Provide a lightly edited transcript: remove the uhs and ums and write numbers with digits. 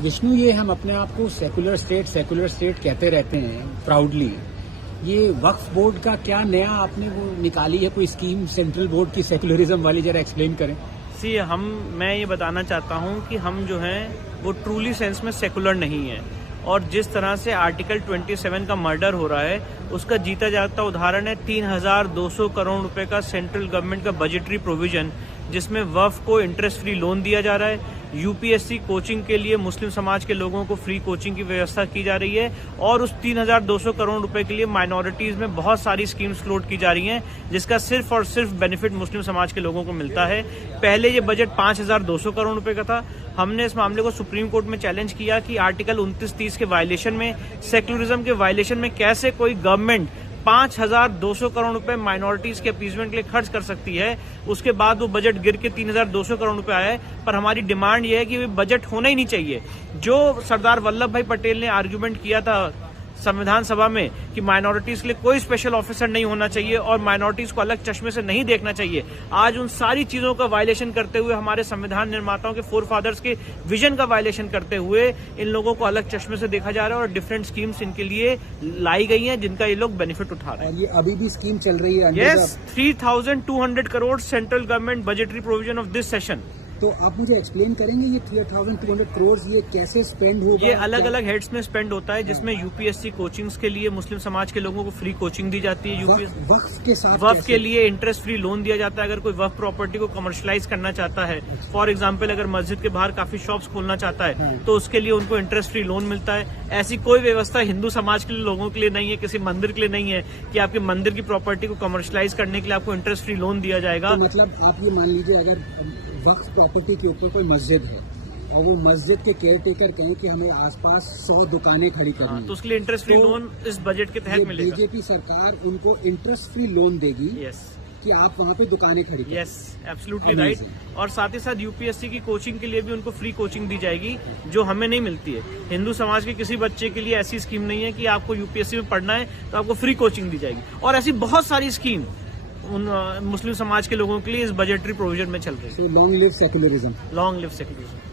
विष्णु, ये हम अपने आप को सेकुलर स्टेट कहते रहते हैं प्राउडली। ये वक्फ बोर्ड का क्या नया आपने वो निकाली है कोई स्कीम सेंट्रल बोर्ड की सेकुलरिज्म वाली, जरा एक्सप्लेन करें। मैं ये बताना चाहता हूँ कि हम जो हैं वो ट्रूली सेंस में सेकुलर नहीं है, और जिस तरह से आर्टिकल 27 का मर्डर हो रहा है उसका जीता जागता उदाहरण है 3200 करोड़ रुपए का सेंट्रल गवर्नमेंट का बजटरी प्रोविजन, जिसमें वक्फ को इंटरेस्ट फ्री लोन दिया जा रहा है। यूपीएससी कोचिंग के लिए मुस्लिम समाज के लोगों को फ्री कोचिंग की व्यवस्था की जा रही है, और उस 3200 करोड़ रुपए के लिए माइनॉरिटीज में बहुत सारी स्कीम्स फ्लोट की जा रही हैं, जिसका सिर्फ और सिर्फ बेनिफिट मुस्लिम समाज के लोगों को मिलता है। पहले ये बजट 5200 करोड़ रुपए का था। हमने इस मामले को सुप्रीम कोर्ट में चैलेंज किया कि आर्टिकल 29-30 के वायलेशन में, सेक्युलरिज्म के वायलेशन में कैसे कोई गवर्नमेंट 5200 करोड़ रुपए माइनॉरिटीज के अपीजमेंट के लिए खर्च कर सकती है। उसके बाद वो बजट गिर के 3200 करोड़ रुपए आया है। पर हमारी डिमांड ये है कि बजट होना ही नहीं चाहिए। जो सरदार वल्लभ भाई पटेल ने आर्ग्यूमेंट किया था संविधान सभा में कि माइनॉरिटीज के लिए कोई स्पेशल ऑफिसर नहीं होना चाहिए और माइनॉरिटीज को अलग चश्मे से नहीं देखना चाहिए, आज उन सारी चीजों का वायलेशन करते हुए, हमारे संविधान निर्माताओं के फोरफादर्स के विजन का वायलेशन करते हुए इन लोगों को अलग चश्मे से देखा जा रहा है और डिफरेंट स्कीम्स इनके लिए लाई गई हैं जिनका ये लोग बेनिफिट उठा रहे हैं। ये अभी भी स्कीम चल रही है? Yes, 3200 crore central government budgetary provision of this session. तो आप मुझे एक्सप्लेन करेंगे ये 3200 करोड़ ये कैसे स्पेंड होगा? ये अलग अलग हेड्स में स्पेंड होता है, जिसमें यूपीएससी कोचिंग्स के लिए मुस्लिम समाज के लोगों को फ्री कोचिंग दी जाती है। वक्फ के साथ वक्फ के लिए इंटरेस्ट फ्री लोन दिया जाता है अगर कोई वक्फ प्रॉपर्टी को कमर्शलाइज करना चाहता है। फॉर एग्जाम्पल, अगर मस्जिद के बाहर काफी शॉप्स खोलना चाहता है तो उसके लिए उनको इंटरेस्ट फ्री लोन मिलता है। ऐसी कोई व्यवस्था हिंदू समाज के लिए लोगों के लिए नहीं है, किसी मंदिर के लिए नहीं है कि आपके मंदिर की प्रॉपर्टी को कमर्शलाइज करने के लिए आपको इंटरेस्ट फ्री लोन दिया जाएगा। तो मतलब आप ये मान लीजिए, अगर वक्फ प्रॉपर्टी के ऊपर कोई मस्जिद है और वो मस्जिद के केयरटेकर कहें कि हमें आसपास 100 दुकानें खड़ी करनी है, तो उसके लिए इंटरेस्ट फ्री लोन इस बजट के तहत मिलेगा। बीजेपी सरकार उनको इंटरेस्ट फ्री लोन देगी। यस, कि आप वहाँ पे दुकानें खड़ी करें। Yes, absolutely right. और साथ ही साथ यूपीएससी की कोचिंग के लिए भी उनको फ्री कोचिंग दी जाएगी, जो हमें नहीं मिलती है। हिंदू समाज के किसी बच्चे के लिए ऐसी स्कीम नहीं है कि आपको यूपीएससी में पढ़ना है तो आपको फ्री कोचिंग दी जाएगी, और ऐसी बहुत सारी स्कीम उन मुस्लिम समाज के लोगों के लिए इस बजटरी प्रोविजन में चल रही है। Long live secularism. Long live secularism.